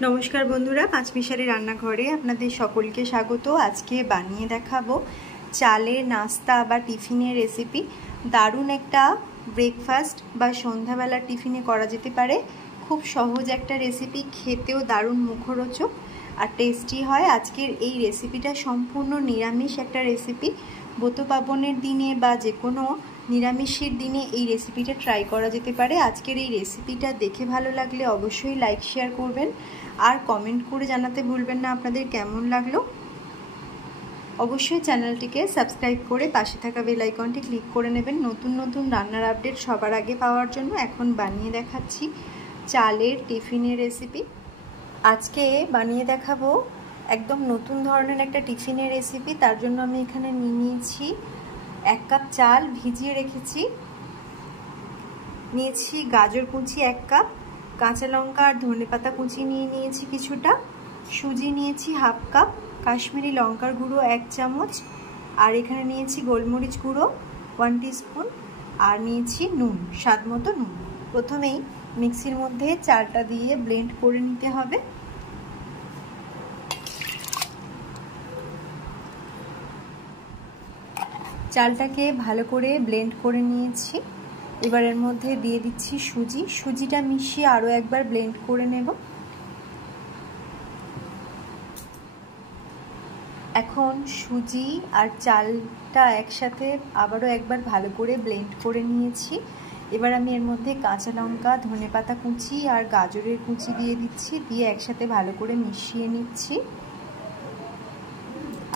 नमस्कार बंधुरा पाँचमिशाली रान्नाघरे आपनादेर सकलके स्वागत। आज के बानिये देखाबो चालेर नास्ता बा टिफिनेर रेसिपि। दारुण एकटा ब्रेकफास्ट बा सन्ध्याबेला टिफिने करा जेते पारे। खूब सहज एकटा रेसिपि, खेतेও दारुण मुखरोचक और टेस्टी है। आजकेर এই रेसिपिटा सम्पूर्ण निरामिष एकटा रेसिपि। ব্রত পার্বণের দিনে বা যে কোনো নিরামিষের দিনে এই রেসিপিটা ট্রাই করা যেতে পারে। আজকের এই রেসিপিটা দেখে ভালো লাগলে অবশ্যই লাইক শেয়ার করবেন আর কমেন্ট করে জানাতে ভুলবেন না আপনাদের কেমন লাগলো। অবশ্যই চ্যানেলটিকে সাবস্ক্রাইব করে পাশে থাকা বেল আইকনটি ক্লিক করে নেবেন নতুন নতুন রান্নার আপডেট সবার আগে পাওয়ার জন্য। এখন বানিয়ে দেখাচ্ছি চালের টিফিনের রেসিপি। আজকে বানিয়ে দেখাবো একদম নতুন ধরনের একটা টিফিনের রেসিপি। তার জন্য আমি এখানে নিয়ে নিয়েছি 1 কাপ চাল ভিজিয়ে রেখেছি, নিয়েছি গাজর কুচি 1 কাপ, কাঁচা লঙ্কা আর ধনেপাতা কুচি নিয়ে নিয়েছি কিছুটা, সুজি নিয়েছি 1/2 কাপ, কাশ্মীরি লঙ্কার গুঁড়ো 1 চামচ, আর এখানে নিয়েছি গোলমরিচ গুঁড়ো 1 টিস্পুন, আর নিয়েছি নুন, স্বাদ মতো নুন। প্রথমেই মিক্সির মধ্যে চালটা দিয়ে ব্লেন্ড করে নিতে হবে। চালটাকে ভালো করে ব্লেন্ড করে নিয়েছি। এবার এর মধ্যে দিয়ে দিচ্ছি সুজি। সুজিটা মিশিয়ে আরও একবার ব্লেন্ড করে নেব। এখন সুজি আর চালটা একসাথে আবারও একবার ভালো করে ব্লেন্ড করে নিয়েছি। এবার আমি এর মধ্যে কাঁচা লঙ্কা, ধনেপাতা কুচি আর গাজরের কুচি দিয়ে দিচ্ছি, দিয়ে একসাথে ভালো করে মিশিয়ে নিচ্ছি।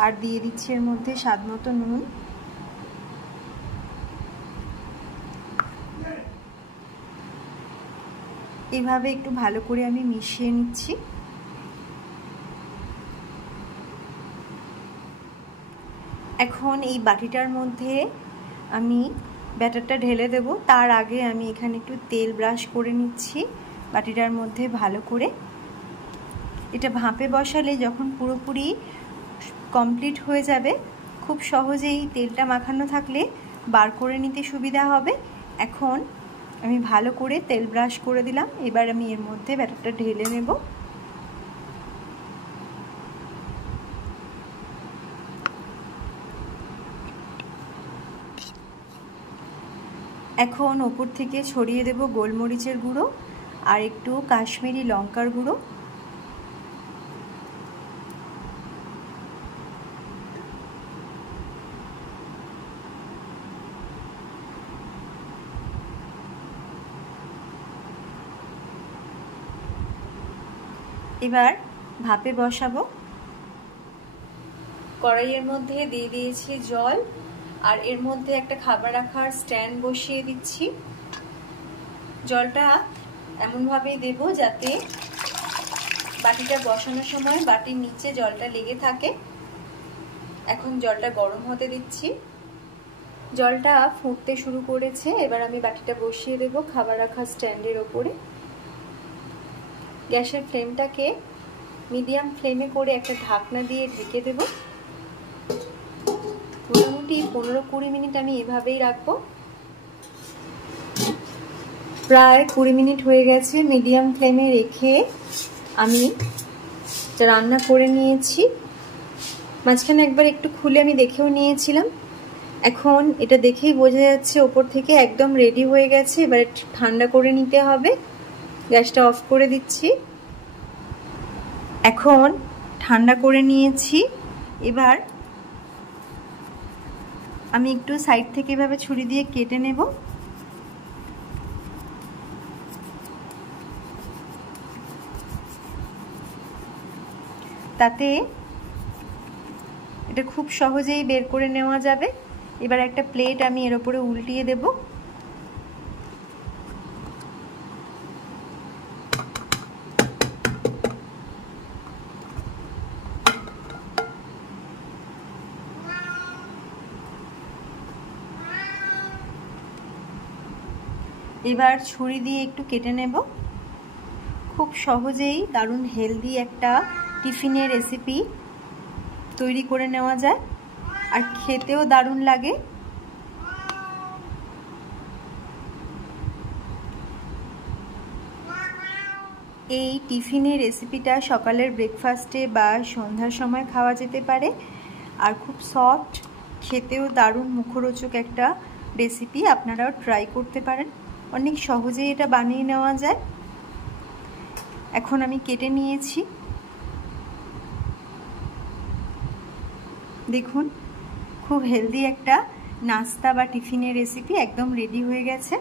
আর দিয়ে দিচ্ছি এর মধ্যে স্বাদ মতো নুন। এভাবে একটু ভালো করে আমি মিশিয়ে নিচ্ছি। এখন এই বাটিটার মধ্যে আমি ব্যাটারটা ঢেলে দেব। তার আগে আমি এখানে একটু তেল ব্রাশ করে নিচ্ছি বাটিটার মধ্যে ভালো করে। এটা ভাপে বসালে যখন পুরোপুরি কমপ্লিট হয়ে যাবে খুব সহজেই তেলটা মাখানো থাকলে বার করে নিতে সুবিধা হবে। এখন আমি ভালো করে তেল ব্রাশ করে দিলাম। এবার আমি এর মধ্যে ব্যাটারটা ঢেলে নেব। এখন ওপর থেকে ছড়িয়ে দেব গোলমরিচের গুঁড়ো আর একটু কাশ্মীরি লঙ্কার গুঁড়ো। এবার ভাপে বসাবো। কড়াইয়ের মধ্যে দিয়ে দিয়েছি জল আর এর মধ্যে একটা খাবার রাখার স্ট্যান্ড বসিয়ে দিচ্ছি। জলটা এমনভাবেই দেব যাতে বাটিটা বসানোর সময় বাটির নিচে জলটা লেগে থাকে। এখন জলটা গরম হতে দিচ্ছি। জলটা ফুটতে শুরু করেছে। এবার আমি বাটিটা বসিয়ে দেব খাবার রাখার স্ট্যান্ডের ওপরে। গ্যাসের ফ্লেমটাকে মিডিয়াম ফ্লেমে করে একটা ঢাকনা দিয়ে ঢেকে দেব। মোটামুটি 15-20 মিনিট আমি এভাবেই রাখবো। প্রায় 20 মিনিট হয়ে গেছে মিডিয়াম ফ্লেমে রেখে আমি রান্না করে নিয়েছি। মাঝখানে একবার একটু খুলে আমি দেখেও নিয়েছিলাম। এখন এটা দেখেই বোঝা যাচ্ছে ওপর থেকে একদম রেডি হয়ে গেছে। এবার একটু ঠান্ডা করে নিতে হবে। গ্যাসটা অফ করে দিচ্ছি। এখন ঠান্ডা করে নিয়েছি। এবার আমি একটু সাইড থেকে এভাবে ছুরি দিয়ে কেটে নেব। তাতে এটা খুব সহজেই বের করে নেওয়া যাবে। এবার একটা প্লেট আমি এর উপরে উল্টিয়ে দেব। এবার ছুরি দিয়ে একটু কেটে নেব। খুব সহজেই দারুণ হেলদি একটা টিফিনের রেসিপি তৈরি করে নেওয়া যায় আর খেতেও দারুণ লাগে। এই টিফিনের রেসিপিটা সকালের ব্রেকফাস্টে বা সন্ধ্যার সময় খাওয়া যেতে পারে। আর খুব সফট, খেতেও দারুণ মুখরোচক একটা রেসিপি, আপনারাও ট্রাই করতে পারেন। অনেক সহজেই এটা বানিয়ে নেওয়া যায়। এখন আমি কেটে নিয়েছি, দেখুন খুব হেলদি একটা নাস্তা বা টিফিনের রেসিপি একদম রেডি হয়ে গেছে।